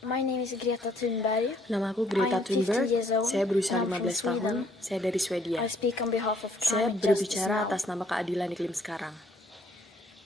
My name is Greta Thunberg. Nama aku Greta I am 15 Thunberg, years old, saya berusia and I'm 15 from tahun, Sweden. saya dari Swedia. I speak on behalf of Saya climate berbicara justice now. atas nama keadilan iklim sekarang.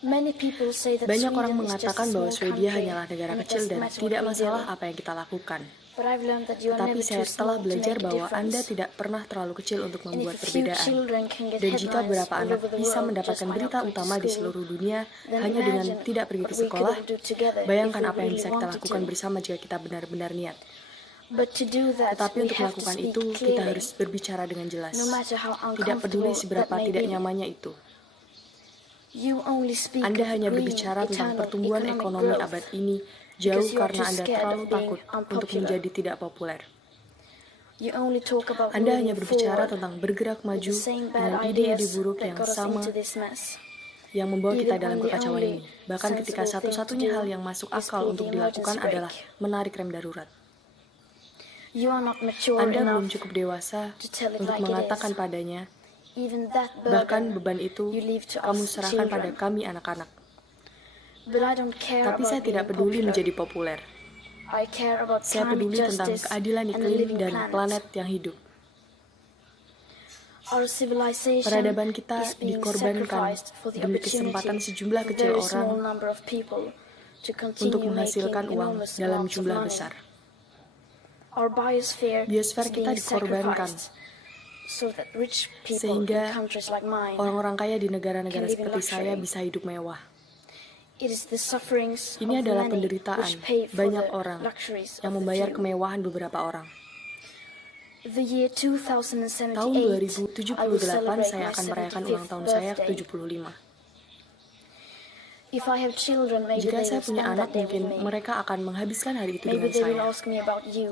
Many people say that Banyak orang Sweden is just a mengatakan bahwa small Swedia country, hanyalah negara and it kecil doesn't dan matter what tidak we masalah do. apa yang kita lakukan. But I've learned that you are Tetapi never saya too telah small to belajar make a bahwa Anda difference. tidak pernah terlalu kecil untuk And membuat if a few perbedaan. children can get Dan jika headlines beberapa all anak over the bisa world mendapatkan just by berita not going to utama di school, seluruh dunia then hanya dengan imagine tidak pergi ke what we could sekolah, all do together if bayangkan we apa yang really bisa kita wanted lakukan to. bersama jika kita benar-benar niat. But to do that, Tetapi we untuk have to melakukan speak itu, kita clearly, harus berbicara dengan jelas. no matter how Tidak peduli uncomfortable seberapa that may tidak be. nyamannya itu. You only speak Anda of hanya green, berbicara tentang eternal pertumbuhan economic ekonomi growth abad ini jauh because you are karena too Anda scared terlalu of being takut untuk unpopular. menjadi tidak populer. You only talk about Anda hanya moving berbicara forward tentang bergerak with maju the same dengan bad ide-ide ideas buruk that yang got us sama into this mess. yang membawa kita Even dalam when the kekacauan only ini. Bahkan ketika sensible thing to satu-satunya do hal yang masuk is akal pull untuk the dilakukan emergency adalah brake. menarik rem darurat. You are not mature Anda enough belum cukup dewasa to tell it untuk like it mengatakan is. padanya, Even that bahkan burden beban itu you leave to kamu us serahkan pada children. kami anak-anak. But I don't care Tapi saya about tidak being peduli popular. menjadi populer. I care about Saya climate peduli tentang justice keadilan and a iklim living dan planet. planet yang hidup. Our civilization Peradaban kita is being dikorbankan sacrificed for the demi opportunity kesempatan sejumlah of a kecil very orang small number of people to untuk continue menghasilkan making uang enormous dalam amounts of jumlah money. besar. Our biosphere Biosfer is kita being dikorbankan sacrificed so that rich people sehingga in countries like mine orang-orang kaya di negara-negara can live in seperti saya luxury. bisa hidup mewah. It is the sufferings Ini of adalah many penderitaan which pay for banyak the orang luxuries yang of the membayar few. kemewahan beberapa orang. The year 2078, Tahun I will 2078 celebrate saya my akan merayakan 75th ulang tahun saya birthday. ke-75. If I have children, maybe Jika they saya will punya spend anak, that day with mungkin me. mereka akan menghabiskan hari itu Maybe dengan they will saya. ask me about you.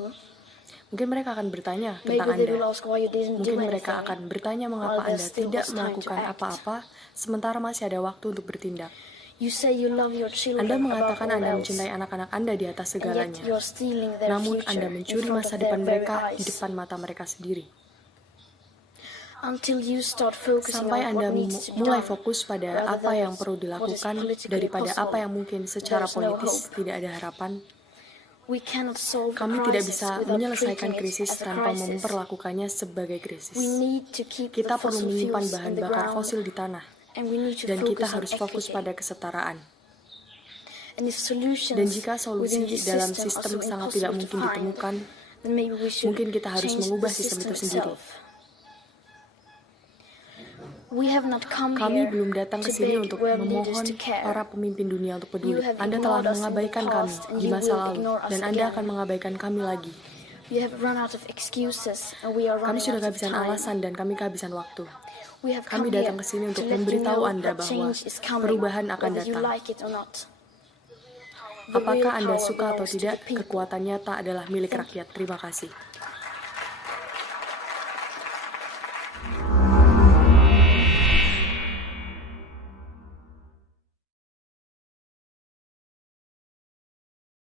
Mungkin mereka akan bertanya Maybe tentang they will Anda. ask why you didn't do Mungkin mereka anything. akan bertanya while mengapa there Anda still tidak was time to melakukan act. apa-apa, sementara masih ada waktu untuk bertindak. You say you love your children Anda above mengatakan all Anda else, mencintai anak-anak Anda di atas and yet segalanya. you are stealing their Namun future Anda in mencuri front masa of depan their very mereka di eyes. depan mata mereka sendiri. Until you start focusing Sampai on Anda what needs to be mulai done, fokus pada rather apa than yang perlu what is dilakukan politically daripada possible, apa yang mungkin secara there is no politis hope. tidak ada harapan. We cannot solve the Kami tidak crisis bisa without menyelesaikan treating it krisis as a tanpa crisis. memperlakukannya sebagai krisis. We need to keep the Kita perlu fossil menyimpan fuels bahan in the bakar ground, fosil di tanah, and we need to dan kita focus on harus fokus equity. pada kesetaraan. And if solutions Dan jika within solusi the dalam system are sistem so sangat tidak impossible to mungkin find, ditemukan, then maybe we should mungkin kita harus change mengubah the sistem system itu sendiri. itself. We have not come Kami here belum datang ke to sini beg untuk world leaders memohon to care. para pemimpin dunia untuk peduli. You have Anda telah ignored us in the mengabaikan kami past, and di you masa will lalu, ignore us dan Anda again. akan mengabaikan kami lagi. You have run out of excuses, and we are Kami running sudah out of kehabisan time. alasan dan kami kehabisan waktu. We have Kami come datang here ke sini untuk to let you memberitahu know Anda that bahwa change is coming, perubahan akan whether you datang. like it or not. The real Apakah Anda power suka atau belongs to tidak, the people. kekuatan nyata adalah milik rakyat. Terima kasih.